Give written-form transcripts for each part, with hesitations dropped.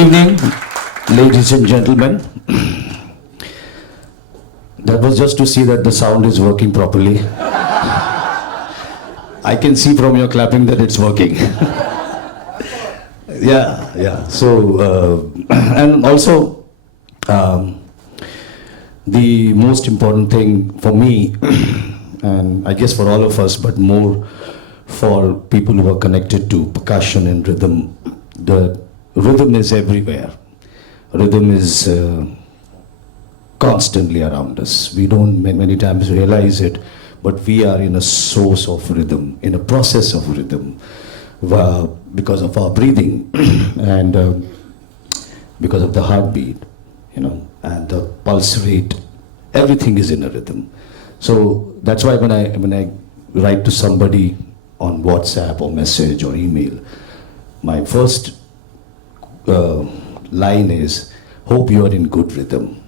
evening, ladies and gentlemen. That was just to see that the sound is working properly. I can see from your clapping that it's working. Yeah. So, and also, the most important thing for me, and I guess for all of us, but more for people who are connected to percussion and rhythm, the rhythm is everywhere. Rhythm is constantly around us. We don't many times realize it, but we are in a source of rhythm, in a process of rhythm, because of our breathing and because of the heartbeat, and the pulse rate. Everything is in a rhythm. So that's why when I write to somebody on WhatsApp or message or email, my first line is, hope you are in good rhythm.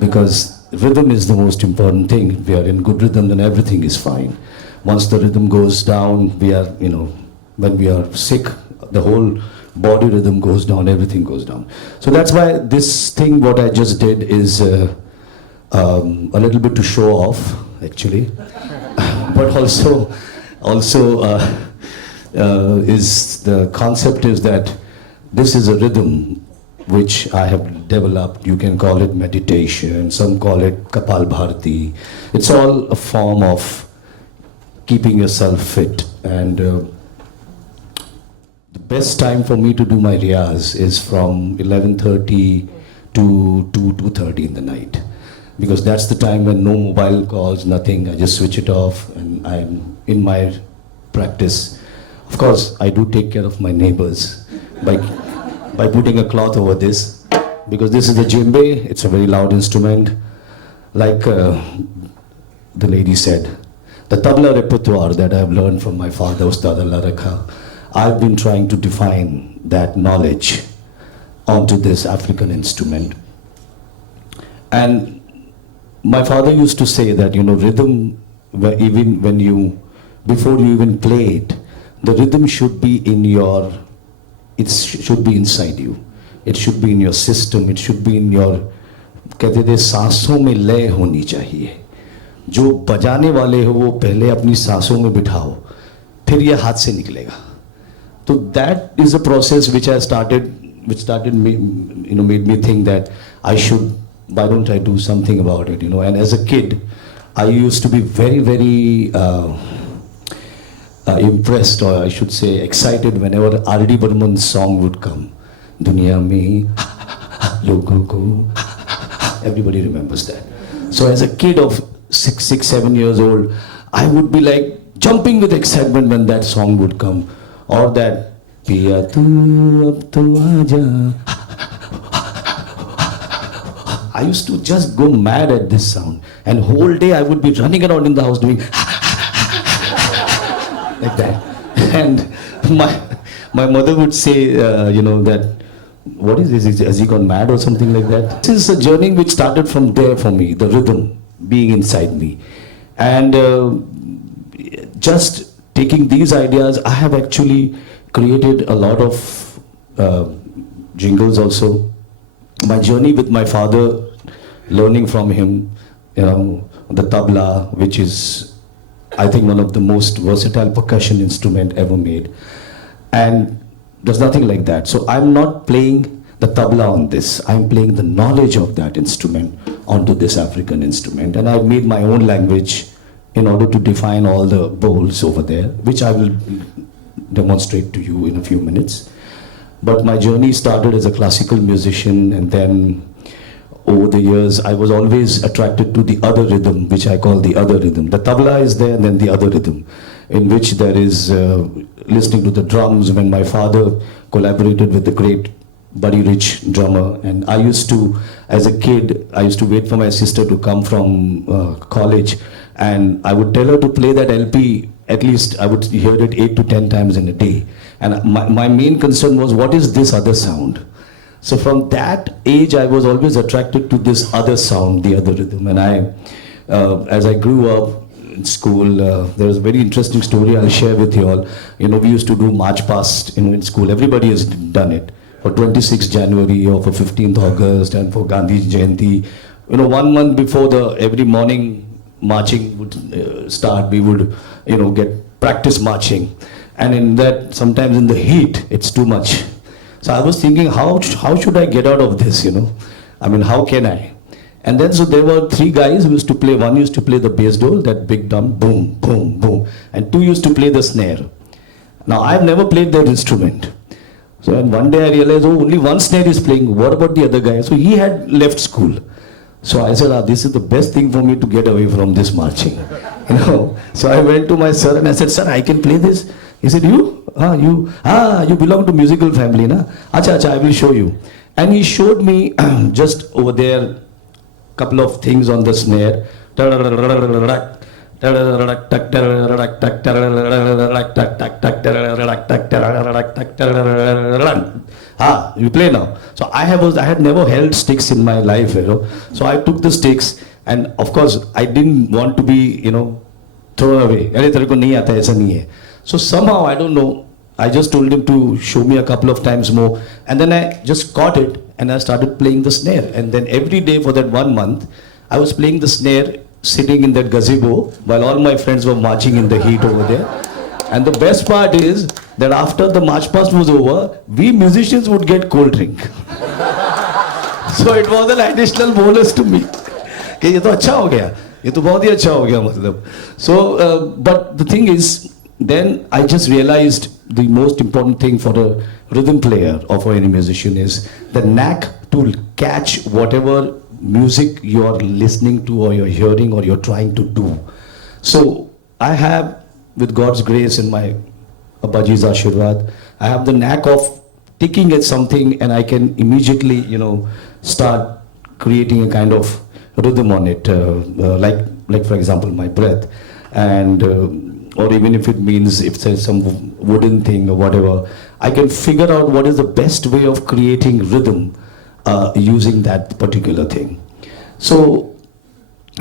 Because rhythm is the most important thing. If we are in good rhythm, then everything is fine. Once the rhythm goes down, we are, when we are sick, the whole body rhythm goes down, everything goes down. So that's why this thing, what I just did, is a little bit to show off, actually. But also is the concept is that this is a rhythm which I have developed. You can call it meditation, some call it Kapal Bharati. It's all a form of keeping yourself fit. And the best time for me to do my riyaz is from 11:30 to 2:30 in the night. Because that's the time when no mobile calls, nothing. I just switch it off and I'm in my practice. Of course, I do take care of my neighbors by putting a cloth over this, because this is the djembe. It's a very loud instrument. Like the lady said, the tabla repertoire that I've learned from my father, Ustad Allah Rakha, I've been trying to define that knowledge onto this African instrument. And my father used to say that, rhythm, even when before you even play it, the rhythm should be it should be inside you. It should be in your system. It should be in your, कहते थे सांसों में लय होनी चाहिए. जो बजाने वाले हो वो पहले अपनी सांसों में बिठाओ, फिर ये हाथ से निकलेगा. So that is a process which made me think that why don't I do something about it, And as a kid, I used to be very, very impressed, or I should say excited, whenever R.D. Burman's song would come. Duniya mein logo ko. Everybody remembers that. So as a kid of 6-7 years old, I would be like jumping with excitement when that song would come. Or that Piya tu ab to aaja. I used to just go mad at this sound, and whole day I would be running around in the house doing like that. And my mother would say, that, what is this? Has he gone mad or something like that? This is a journey which started from there for me, the rhythm being inside me. And just taking these ideas, I have actually created a lot of jingles also. My journey with my father, learning from him, the tabla, which is, I think, one of the most versatile percussion instrument ever made. And there's nothing like that. So I'm not playing the tabla on this. I'm playing the knowledge of that instrument onto this African instrument. And I've made my own language in order to define all the bowls over there, which I will demonstrate to you in a few minutes. But my journey started as a classical musician, and then over the years, I was always attracted to the other rhythm, which I call the other rhythm. The tabla is there, and then the other rhythm, in which there is listening to the drums. When my father collaborated with the great Buddy Rich drummer, and I used to, as a kid, I used to wait for my sister to come from college, and I would tell her to play that LP. At least I would hear it 8 to 10 times in a day. And my main concern was, what is this other sound? So from that age, I was always attracted to this other sound, the other rhythm. And as I grew up in school, there was a very interesting story I'll share with you all. We used to do march past in school. Everybody has done it. for 26th January or for 15th August and for Gandhi Jayanti. You know, 1 month before the every morning marching would start, we would, you know, get practice marching. And in that, sometimes in the heat, it's too much. So I was thinking, how should I get out of this, you know? I mean, how can I? And then, so there were 3 guys who used to play. One used to play the bass dole, that big drum, boom, boom, boom. And 2 used to play the snare. Now, I've never played that instrument. So and one day I realized, oh, only one snare is playing. What about the other guy? So he had left school. So I said, this is the best thing for me to get away from this marching. You know. So I went to my sir and I said, sir, I can play this. He said, you belong to musical family, na? Acha, I will show you. And he showed me just over there couple of things on the snare. You play now. So I had never held sticks in my life, you know. So I took the sticks, and of course I didn't want to be, you know, thrown away. So somehow, I don't know, I just told him to show me a couple of times more, and then I just caught it and I started playing the snare. And then every day for that 1 month, I was playing the snare, sitting in that gazebo while all my friends were marching in the heat over there. And the best part is that after the march past was over, we musicians would get cold drink. So it was an additional bonus to me. कि ये तो अच्छा हो गया, ये तो बहुत ही अच्छा हो गया मतलब. So, but the thing is, then I just realized the most important thing for a rhythm player or for any musician is the knack to catch whatever music you are listening to or you're hearing or you're trying to do. So I have, with God's grace and my Abbaji's Ashirwad, I have the knack of taking at something and I can immediately, you know, start creating a kind of rhythm on it, like for example my breath, and or even if it means if there's some wooden thing or whatever, I can figure out what is the best way of creating rhythm using that particular thing. So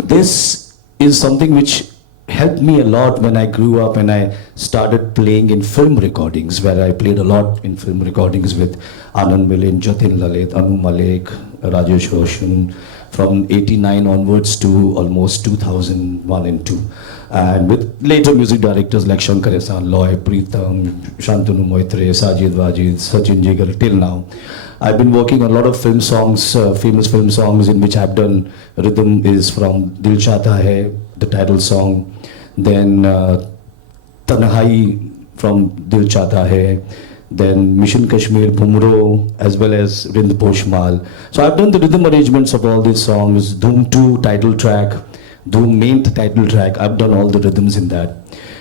this is something which helped me a lot when I grew up and I started playing in film recordings, where I played a lot in film recordings with Anand Milin, Jatin Lalit, Anu Malik, Rajesh Roshan, from 89 onwards to almost 2001 and 2. And with later music directors like Shankar Ehsaan Loy, Preetham, Shantanu Moitre, Sajid Wajid, Sachin Jigar, till now. I've been working on a lot of film songs, famous film songs in which I've done rhythm is from Dil Chahta Hai, the title song, then Tanhai from Dil Chahta Hai, then Mission Kashmir, Bumro, as well as Rind Poshmal. So I've done the rhythm arrangements of all these songs, Dhoom 2 title track, Dhoom main title track, I've done all the rhythms in that.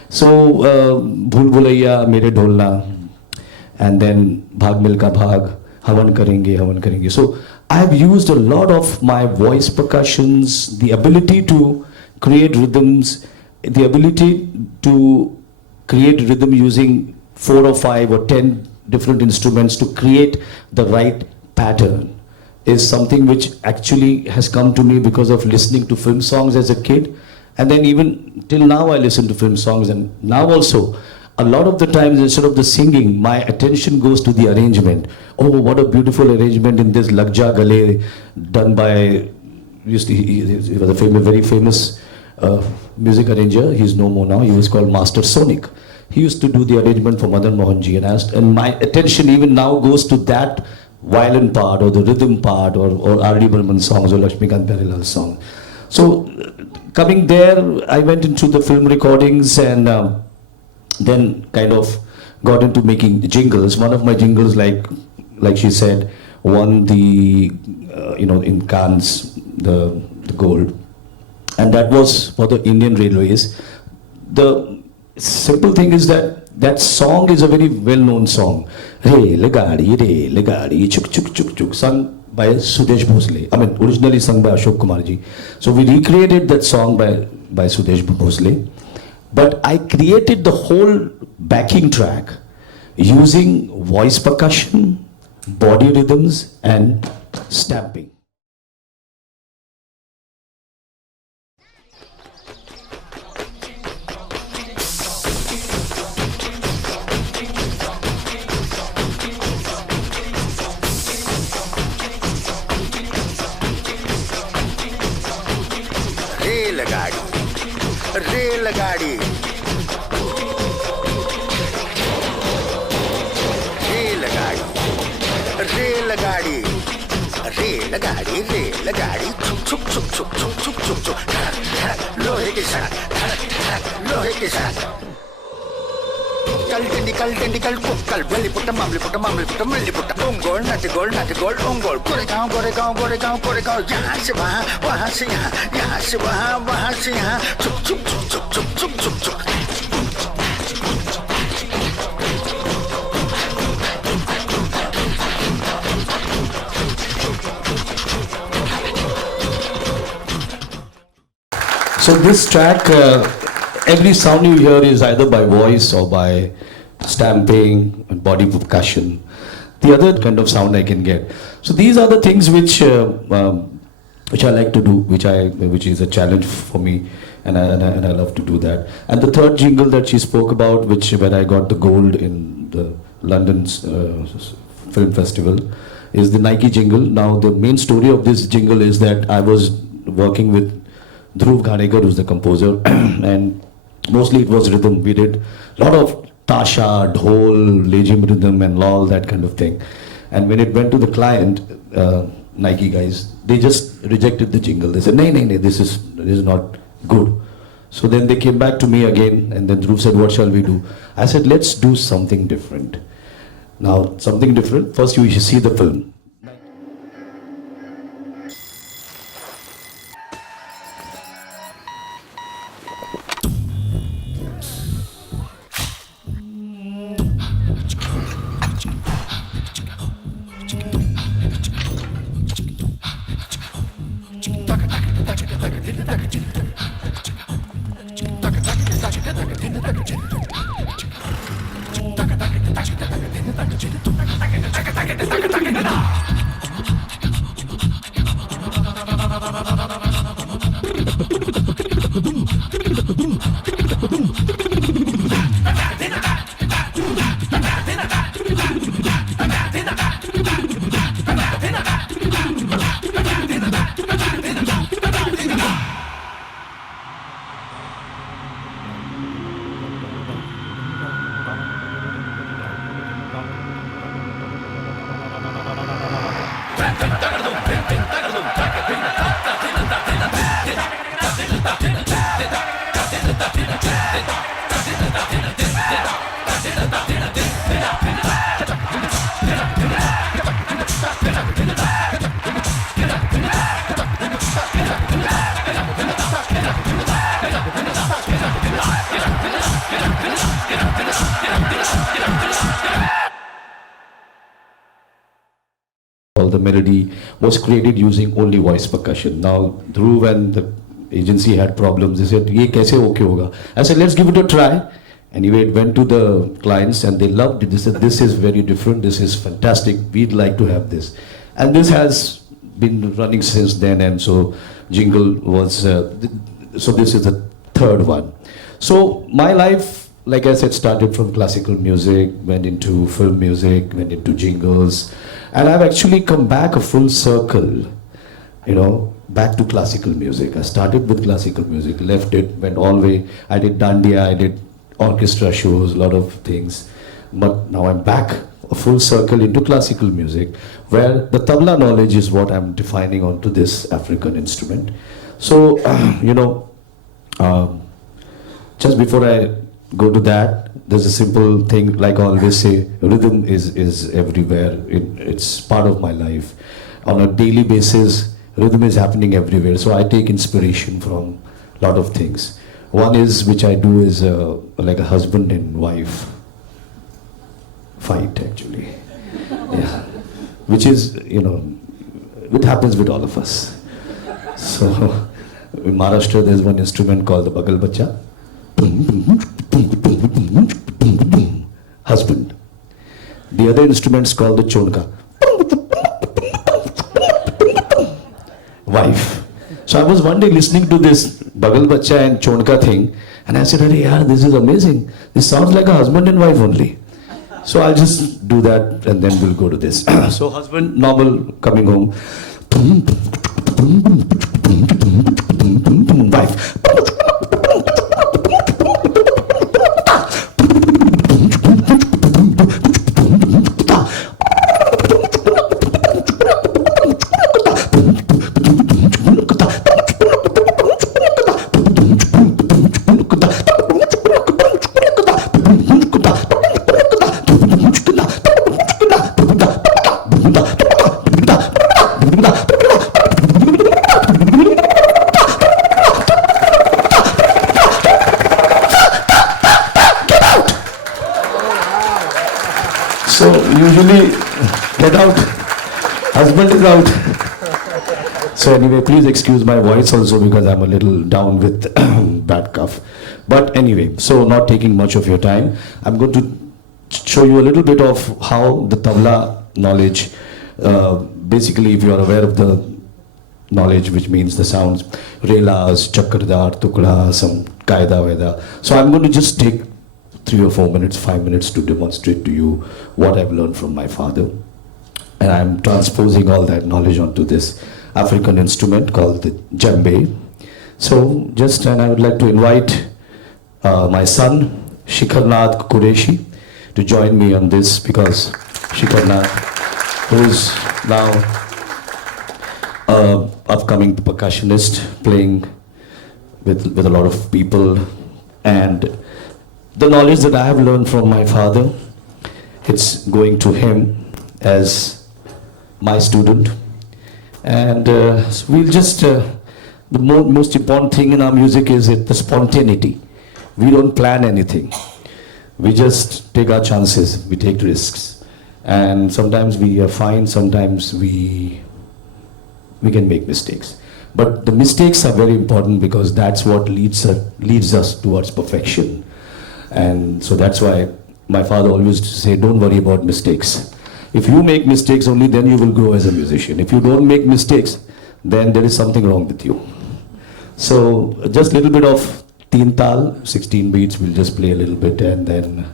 So Bhul Bhulaiya, Mere Dholna, and then Bhag Milka Bhag, Havan Karenge, Havan Karenge. So I have used a lot of my voice percussions, the ability to create rhythms, the ability to create rhythm using 4 or 5 or 10 different instruments to create the right pattern is something which actually has come to me because of listening to film songs as a kid. And then even till now I listen to film songs, and now also a lot of the times instead of the singing, my attention goes to the arrangement. Oh, what a beautiful arrangement in this Lagja Gale done by, he was a very famous music arranger. He's no more now. He was called Master Sonic. He used to do the arrangement for Madan Mohanji, and my attention even now goes to that violin part or the rhythm part or R.D. Burman songs or Lakshmikant Pyarelal song. So coming there, I went into the film recordings and then kind of got into making jingles. One of my jingles, like she said, won the in Cannes the gold, and that was for the Indian Railways. The simple thing is that song is a very well-known song. Re legadi, chuk chuk chuk chuk, sung by Sudesh Bhosle. I mean, originally sung by Ashok Kumar ji. So we recreated that song by Sudesh Bhosle. But I created the whole backing track using voice percussion, body rhythms, and stamping. रेलगाड़ी रेलगाड़ी रेलगाड़ी रेलगाड़ी रेलगाड़ी छुक छुक छुक छुक छुक छुक छुक छुक धड़क धड़क लोहे के साथ धड़क धड़क लोहे के साथ कल निकल कुक्कल बल्ली पुट्ट मामली पुट्ट मल्ली पुट्ट ओंगोल नाच गोल ओंगोल गोरे गाँव यहाँ से वहाँ से यहाँ से वहाँ से यहाँ छुक छुक छुक छुक छुक छुक छुक छुक So this track, every sound you hear is either by voice or by stamping and body percussion. The other kind of sound I can get. So these are the things which I like to do, which is a challenge for me, and I love to do that. And the third jingle that she spoke about, where I got the gold in the London Film Festival, is the Nike jingle. Now the main story of this jingle is that I was working with Dhruv Ghanekar, who's the composer, and mostly it was rhythm. We did a lot of tasha, dhol, lejim rhythm and all that kind of thing. And when it went to the client, Nike guys, they just rejected the jingle. They said, no, this is not good. So then they came back to me again, and then Dhruv said, what shall we do? I said, let's do something different. Now, something different, first you should see the film. All the melody was created using only voice percussion. Now Dhruv and the agency had problems. They said, "Ye kaise okay hoga?" I said, "Let's give it a try." Anyway, it went to the clients and they loved it. They said, "This is very different. This is fantastic. We'd like to have this." And this has been running since then. And so Jingle was. So this is the third one. So my life, like I said, started from classical music, went into film music, went into jingles. And I've actually come back a full circle, back to classical music. I started with classical music, left it, went all the way. I did dandiya, I did orchestra shows, a lot of things. But now I'm back a full circle into classical music, where the tabla knowledge is what I'm defining onto this African instrument. So, just before I go to that, there's a simple thing, like I always say, rhythm is everywhere. It's part of my life. On a daily basis, rhythm is happening everywhere. So I take inspiration from a lot of things. One is, which I do, is like a husband and wife fight, actually. Yeah. Which is, it happens with all of us. So in Maharashtra, there's one instrument called the Bagal Bacha. Husband. The other instrument is called the chonka. Wife. So I was one day listening to this Bagal Bacha and chonka thing, and I said, "Arey yaar, this is amazing. This sounds like a husband and wife only." So I'll just do that and then we'll go to this. So husband, normal, coming home. Wife. usually get out. Husband is out. So anyway, please excuse my voice also because I'm a little down with bad cough. But anyway, so not taking much of your time, I'm going to show you a little bit of how the tabla knowledge, basically if you are aware of the knowledge, which means the sounds, relas, chakradar, tukla, some kaida veda. So I'm going to just take 3 or 4 minutes, 5 minutes to demonstrate to you what I've learned from my father. And I'm transposing all that knowledge onto this African instrument called the djembe. So just, and I would like to invite my son, Shikhar Naad Qureshi, to join me on this, because Shikhar Naad, who is now upcoming percussionist, playing with a lot of people, and the knowledge that I have learned from my father, it's going to him as my student. And so we'll just, the most important thing in our music is the spontaneity. We don't plan anything. We just take our chances, we take risks. And sometimes we are fine, sometimes we can make mistakes. But the mistakes are very important because that's what leads us towards perfection. And so that's why my father always used to say, don't worry about mistakes. If you make mistakes, only then you will grow as a musician. If you don't make mistakes, then there is something wrong with you. So just a little bit of teen tal, 16 beats, we'll just play a little bit and then...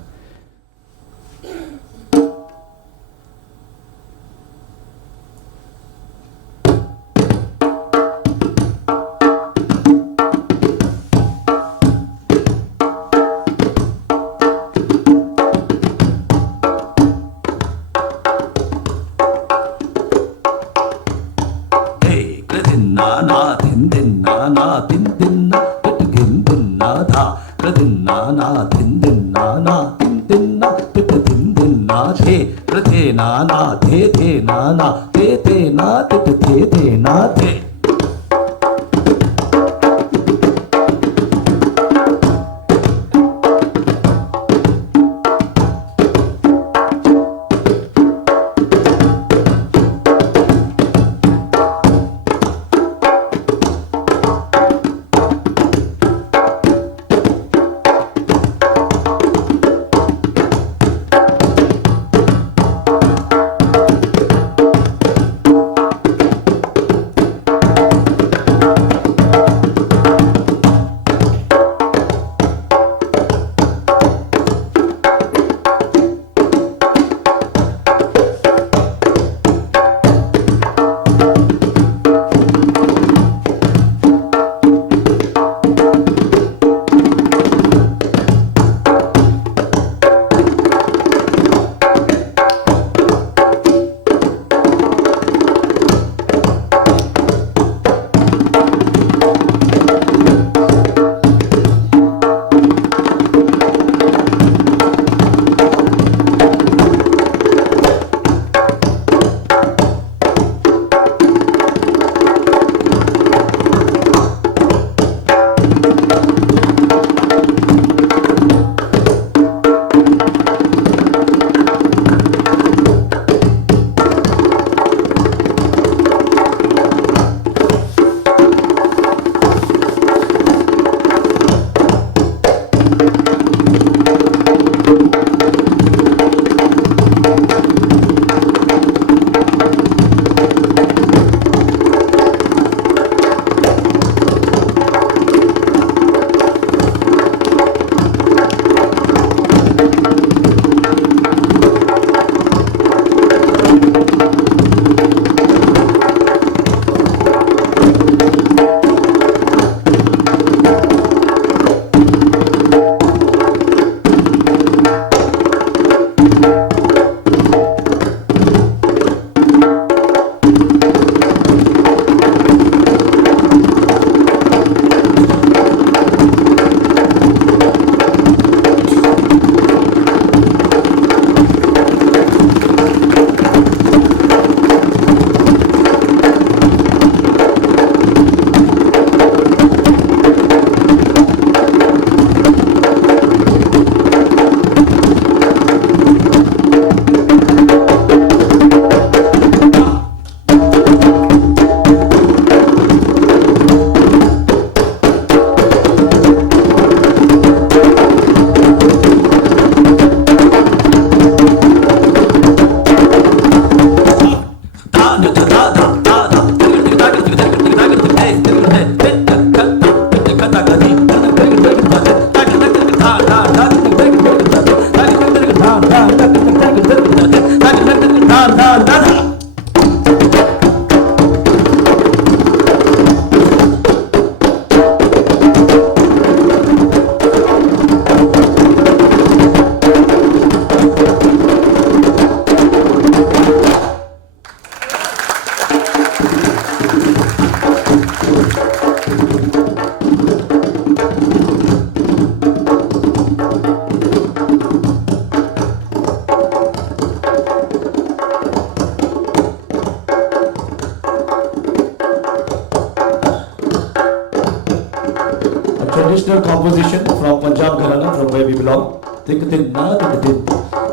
we belong. Think tin na tin tin.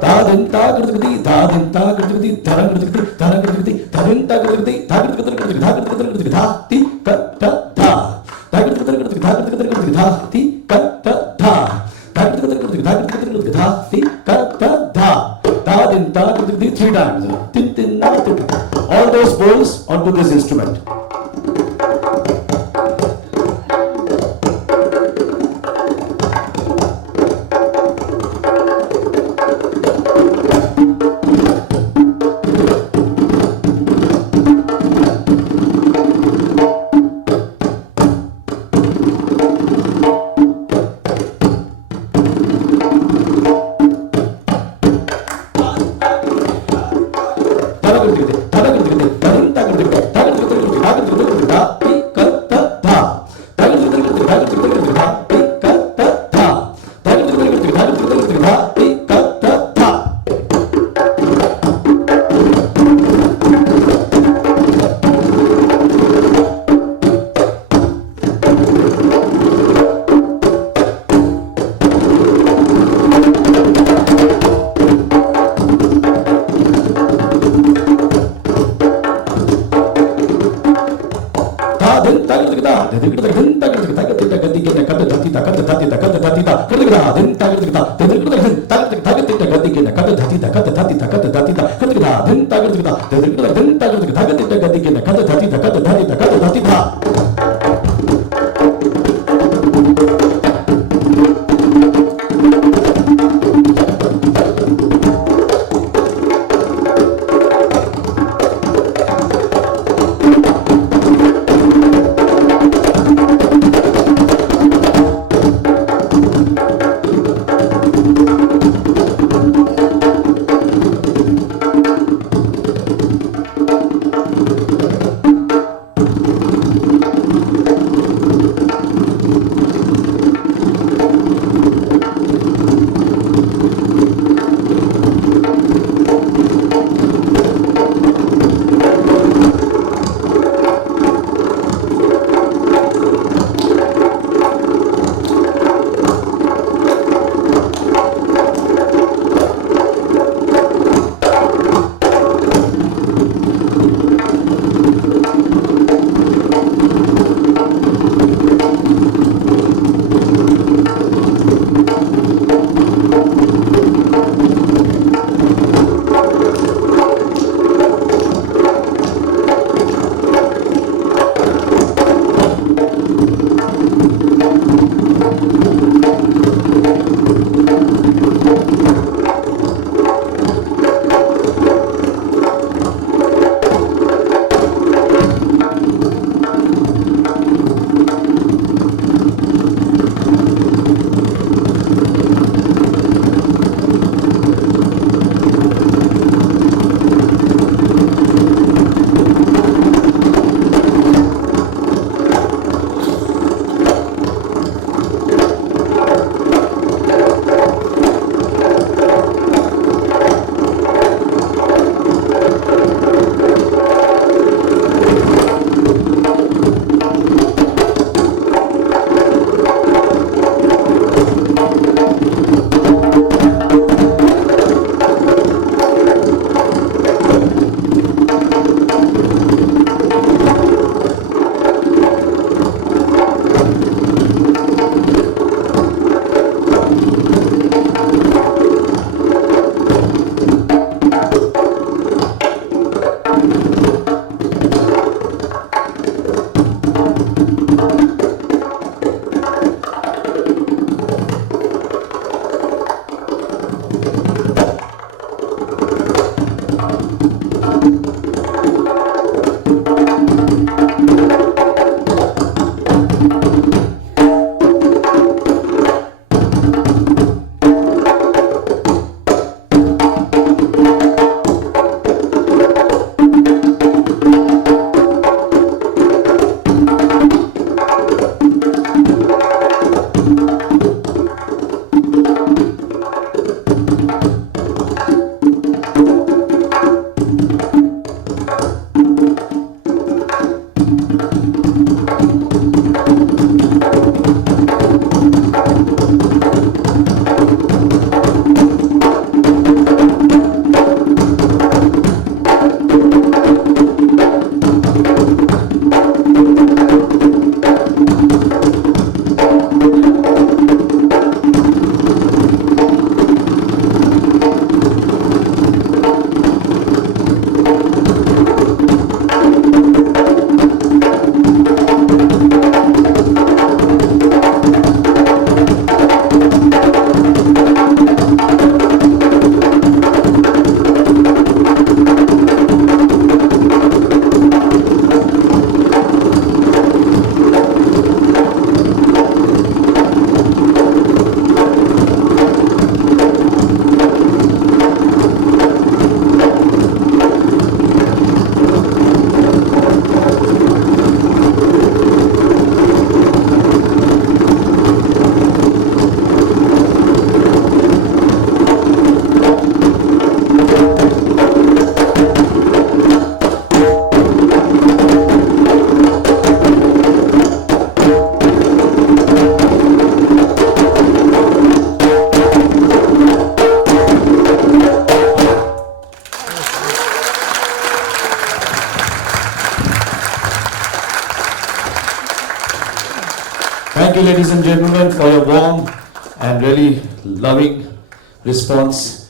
Ta din ta gurdi ta din ta gurdi tarang gurdi tarang gurdi tarin ta gurdi ta gurdi ta gurdi ta ti ka ta ta ta gurdi ta gurdi ta ti ka ta ta ta gurdi ta gurdi ta ti ka ta ta ta din ta gurdi 3 times. Tin tin na tin. All those bowls onto this instrument. Thank you, ladies and gentlemen, for your warm and really loving response.